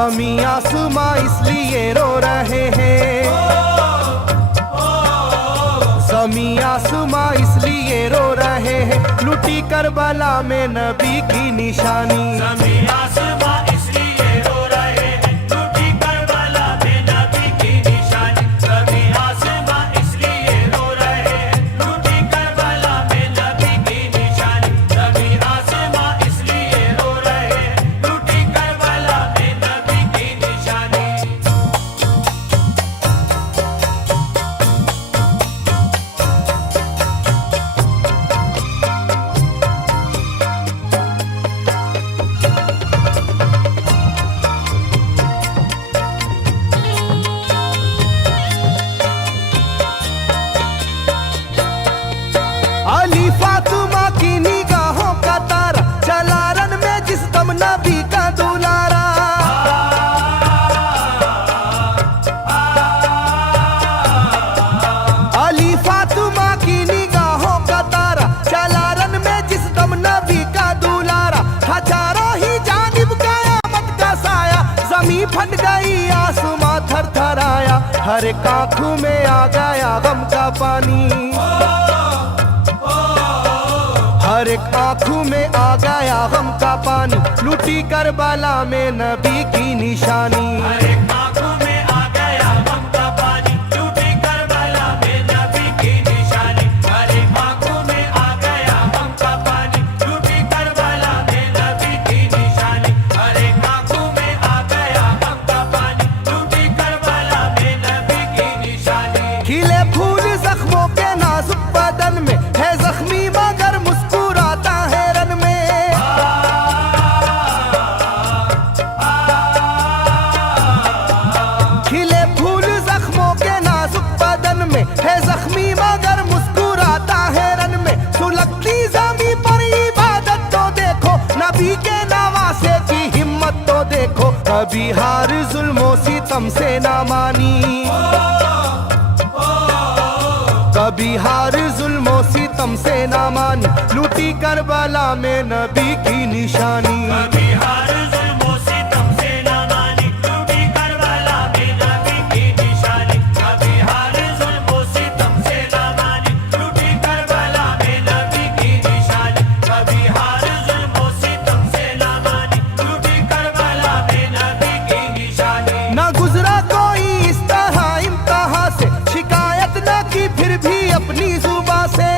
ज़मीं आसमां इसलिए रो रहे हैं, ज़मीं आसमां इसलिए रो रहे हैं, लुटी करबला में नबी की निशानी। ज़मीं आसमां इसलिए रो रहे हैं, लुटी करबला में नबी की निशानी। ज़मीं आसमां इसलिए रो रहे हैं, लुटी करबला में नबी की निशानी। ज़मीं आसमां इसलिए रो रहे हैं, लुटी करबला में नबी की निशानी। अली फातिमा की निगाहों का तारा, चला रन में जिस दम नबी का दुलारा। अली फातिमा की निगाहों का तारा, चला रन में जिस दम नबी का दुलारा। हजारों ही जानिब कयामत का साया, जमीन फट गई आसमां थर थर आया। हर एक आंखों में आ गया गम का पानी, हर एक आंखों में आ गया गम का पानी, लुटी करबला में नबी की निशानी। हर एक आंखों में आ गया गम का पानी, लुटी करबला में नबी की निशानी। हर एक आंखों में आ गया गम का पानी, लुटी करबला में नबी की निशानी। हर एक आंखों में आ गया गम का पानी, लुटी करबला में नबी की निशानी। खिले फूल जख्मों के नाजुक बदन में है जख्मी मगर मुस्कुराता है रन में। खिले फूल जख्मों के नाजुक बदन में है जख्मी मगर मुस्कुराता है रन में। सुलगती ज़मीं पर इबादत तो देखो, नबी के नवासे की हिम्मत तो देखो। कभी हार जुल्मों सितम से ना मानी, कभी हार जुल्मों सितम से ना मानी, लुटी करबला में नबी की निशानी। कभी हार जुल्मों सितम से ना मानी, लुटी करबला में नबी की निशानी। कभी हार जुल्मों सितम से ना मानी, लुटी करबला में नबी की निशानी। कभी हार जुल्मों सितम से ना मानी, लुटी करबला में नबी की निशानी। ना गुजरा कोई इस तरह इम्तिहा से, शिकायत न की फिर भी अपनी जुबां से।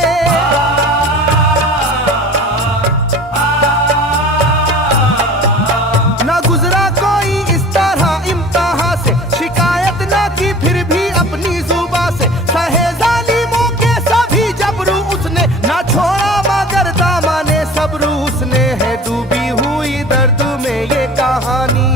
ना गुजरा कोई इस तरह इम्तिहा से, शिकायत न की फिर भी अपनी जुबां से। सहे जालिमों के सभी जबरू उसने, ना छोड़ा मगर दामने सब्र उसने। है डूबी हुई दर्द में ये कहानी,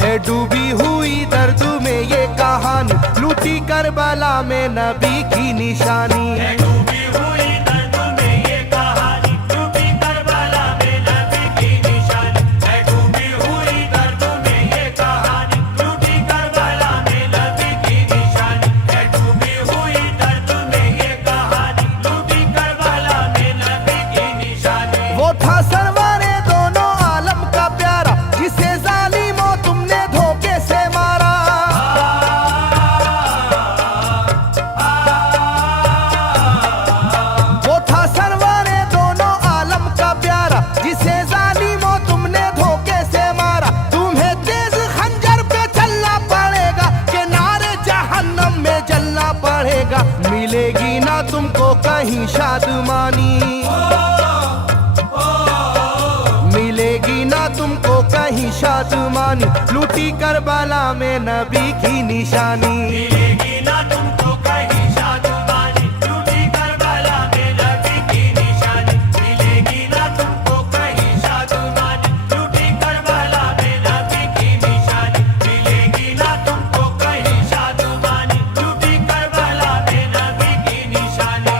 है डूबी हुई दर्द में ये कहानी, लुटी करबला में नबी की निशानी। है डूबी हुई दर्द में ये कहानी, लुटी करबला में नबी की निशानी। है डूबी हुई दर्द में ये कहानी, लुटी करबला में नबी की निशानी। है डूबी हुई दर्द में ये कहानी, लुटी करबला में नबी की निशानी। वो था सरवारे दोनों आलम का प्यारा, जिसे जालिमों तुमने धोखे से मारा। वो था सरवारे दोनों आलम का प्यारा, जिसे जालिमों तुमने धोखे से मारा। तुम्हें तेज खंजर पे चलना पड़ेगा, के नारे जहन्नम में जलना पड़ेगा। मिलेगी ना तुमको कहीं शादमानी, मिलेगी ना तुमको कहीं शादमानी, लुटी करबला में नबी की निशानी। मिलेगी ना तुमको कहीं शादमानी, लुटी करबला में नबी की निशानी। मिलेगी ना तुमको कहीं शादमानी, लुटी करबला में नबी की निशानी। मिलेगी ना तुमको कहीं शादमानी, लुटी करबला में नबी की निशानी।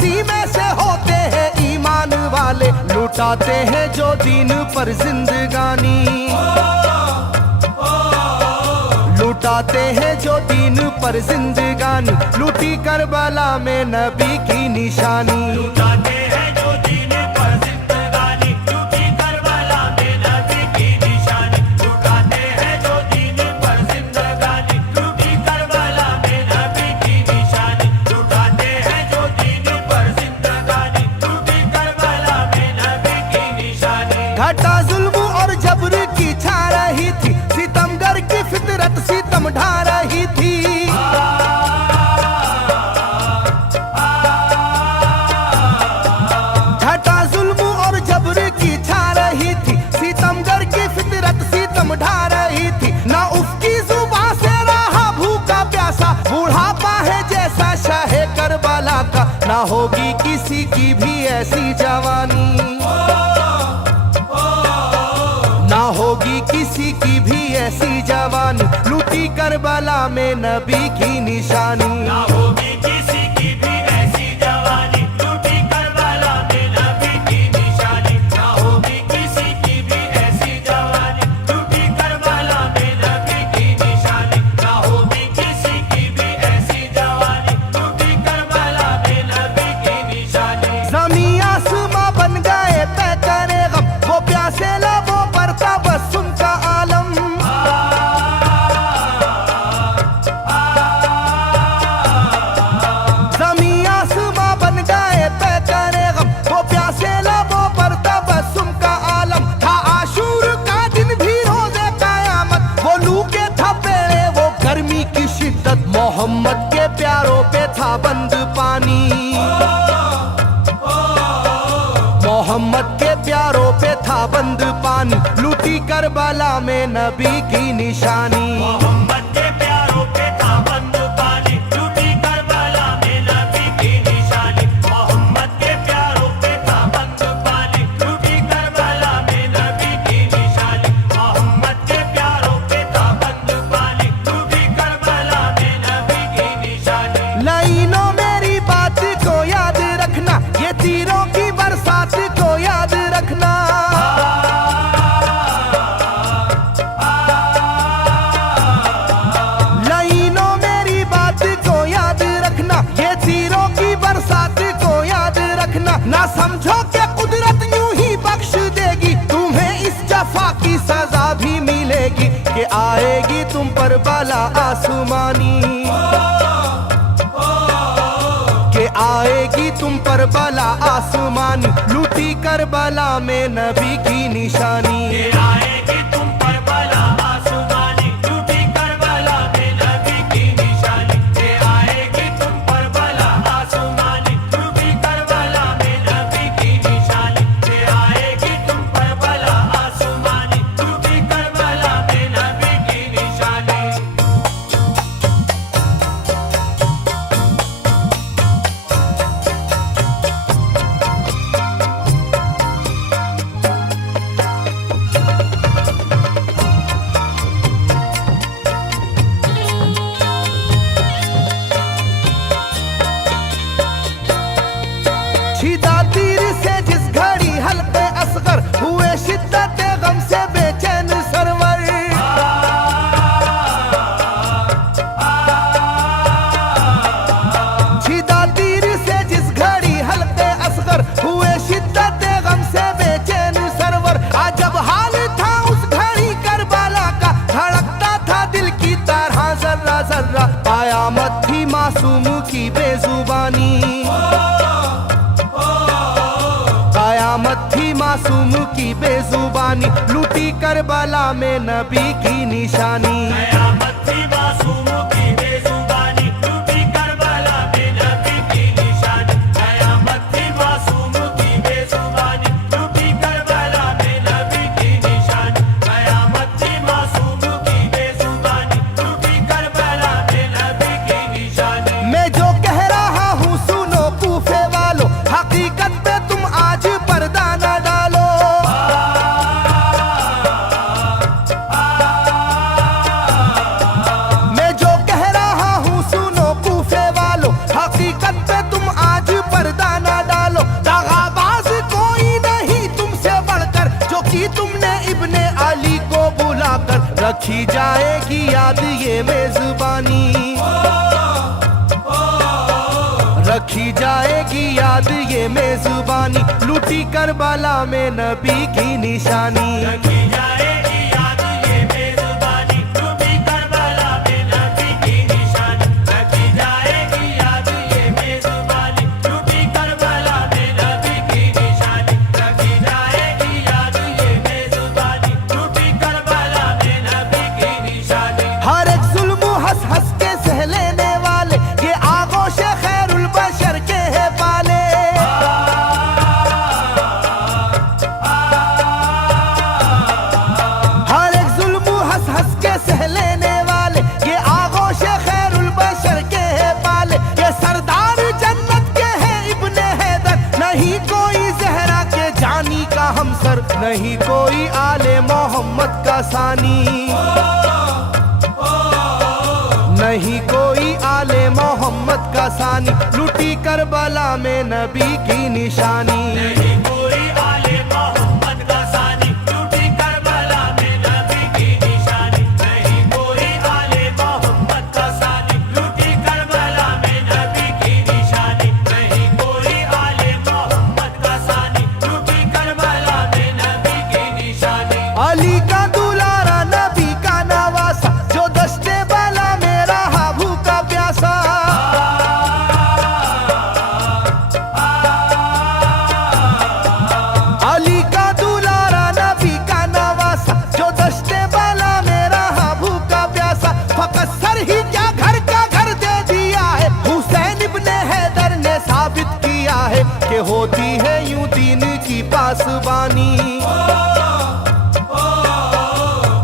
उसी में से होते हैं ईमान वाले, लुटाते हैं जो दीन पर जिंदगानी, लुटाते हैं जो दीन पर जिंदगानी, लूटी करबला में नबी की निशानी। लुटाते हैं जो दीन पर जिंदगानी, लूटी करबला में नबी की निशानी। लुटाते हैं जो दीन पर जिंदगानी, लूटी करबला में नबी की निशानी। लुटाते हैं जो दीन पर जिंदगानी, लूटी करबला में नबी की निशानी। घटा जुल्म और जबर की छा रही थी, सितमगर की फितरत सितम ढा रही थी। घटा जुल्म और जबर की छा रही थी, सितमगर की फितरत सितम ढा रही थी। ना उसकी जुबान से रहा भूखा प्यासा, बुढ़ापा है जैसा शाहे करबला का, ना होगी किसी की भी ऐसी जवानी, ना होगी किसी की भी ऐसी जवानी, लूटी करबला में नबी की निशानी। ना होगी किसी की भी ऐसी जवानी, लूटी करबला में नबी की निशानी। ना होगी किसी की भी ऐसी जवानी, लूटी करबला में नबी की निशानी। ना होगी किसी की भी ऐसी जवानी, लूटी करबला में नबी की निशानी। ज़मीं आसमां बन गए तय करे गम, वो प्यासे लबों पर तबस्सुम का आलम। ज़मीं आसमां बन गए तय करे गम, वो प्यासे लबों पर तबस्सुम का आलम। था आशूर का दिन भी रोज़े क़यामत, वो लू के थपेड़े वो गर्मी की शिद्दत, मोहम्मद के प्यारों पे था बंद पानी, मोहम्मद के प्यारों पे था बंद पानी, लूटी करबला में नबी की निशानी। मोहम्मद के प्यारों पे था बंद पानी, लूटी करबला में नबी की निशानी। मोहम्मद के प्यारों पे था बंद पानी, लूटी करबला में नबी की निशानी। मोहम्मद के प्यारों पे था बंद पानी, लूटी करबला में नबी की निशानी। लाइनों मेरी बात को याद रखना, ये तीरों की बरसात को याद रखना। लाइनों मेरी बात को याद रखना, ये तीरों की बरसात को याद रखना। ना समझो कि कुदरत यूं ही बख्श देगी, तुम्हें इस जफा की सजा भी मिलेगी, कि आएगी तुम पर बला आसमानी, के आएगी तुम पर बला आसमानी, लूटी करबला में नबी की निशानी। ये आएगी तुम पर बला आसमानी, लूटी करबला में नबी की निशानी। ये आएगी तुम पर बला आसमानी, लूटी करबला में नबी की निशानी। ये आएगी तुम पर बला आसमानी, लूटी करबला में नबी की निशानी। छिदा तीर से जिस घड़ी हल्के असगर हुए, शिद्दत गम से बेचैन सरवर। छिदा तीर से जिस घड़ी हल्के असगर हुए, शिद्दत गम से बेचैन सरवर। अजब हाल था उस घड़ी करबला का, धड़कता था दिल की तरह जर्रा जर्रा। कयामत थी मासूम की बेजुबानी, कयामत थी मासूम की बेजुबानी, लूटी करबला में नबी की निशानी। कयामत थी मासूम की बेजुबानी, लूटी करबला में नबी की निशानी। कयामत थी मासूम की बेजुबानी, लूटी करबला में नबी की निशानी। कयामत थी मासूम की बेजुबानी, लूटी करबला में नबी की निशानी। मैं जो कह रहा हूँ सुनो कूफे वालों, हकीकत पे तुम आज पर्दा न डालो। मैं जो कह रखी जाएगी याद ये मेजबानी, रखी जाएगी याद ये मेजबानी, लूटी करबला में नबी की निशानी। रखी जाएगी याद ये मेजबानी, लूटी करबला में नबी की निशानी। रखी जाएगी याद ये मेजबानी, लूटी करबला में नबी की निशानी। रखी जाएगी याद ये मेजबानी, लूटी करबला में नबी की निशानी। हर एक जुल्म हंस हंस के सह लेने वाले ये आगोश खैरुल बशर के है पाले। हर एक जुल्म हंस हंस के सह लेने वाले ये आगोश खैरुल बशर के है पाले। ये सरदार जन्नत के है इब्ने हैदर, नहीं कोई जहरा के जानी का हमसर, नहीं कोई आले मोहम्मद का सानी, नहीं कोई आले मोहम्मद का सानी, लूटी करबला में नबी की निशानी। नहीं कोई आले मोहम्मद का सानी, लूटी करबला में नबी की निशानी। नहीं कोई आले मोहम्मद का सानी, लूटी करबला में नबी की निशानी। नहीं कोई आले मोहम्मद का सानी, लूटी करबला में नबी की निशानी। अली का दुलारा नबी का नवासा, जो दस्ते बाला में रहा भूखा प्यासा। अली का दुलारा नबी का नवासा, जो दस्ते बाला में रहा भूखा प्यासा। फकत सर ही क्या घर का घर दे दिया है, हुसैन इब्ने हैदर ने साबित किया है कि होती है यूं दीन की पासबानी,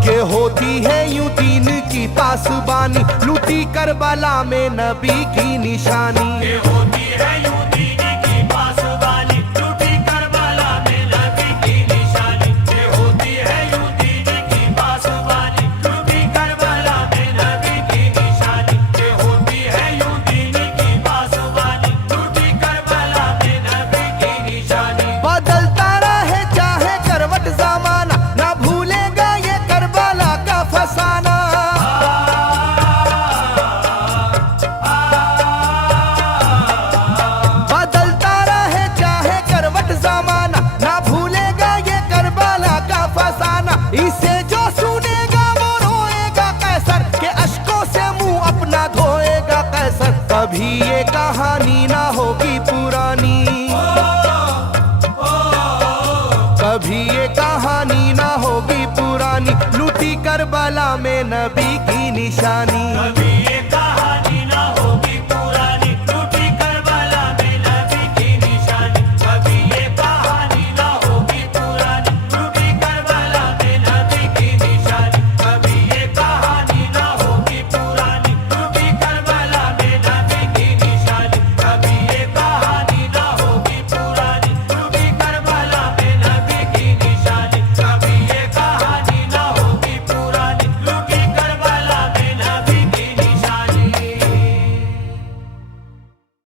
के होती है यूं दीन की पासबानी, लूटी करबला में नबी की निशानी। ये होती है यूं दीन की पासबानी, लूटी करबला में नबी की निशानी। ये होती है यूं दीन की पासबानी, लूटी करबला में नबी की निशानी। ये होती है यूं दीन की पासबानी, लूटी करबला में नबी की निशानी। बदलता रहे चाहे करवट जमाना, ना भूलेगा ये करबला का फसाना। बदलता रहे चाहे करवट जमाना, ना भूलेगा ये करबला का फसाना। इसे जो सुनेगा वो रोएगा कैसर, के अश्कों से मुंह अपना धोएगा कैसर। कभी ये कहानी ना होगी पुरानी, कभी ये कहानी ना होगी पुरानी, लूटी करबला में नबी की निशानी। कभी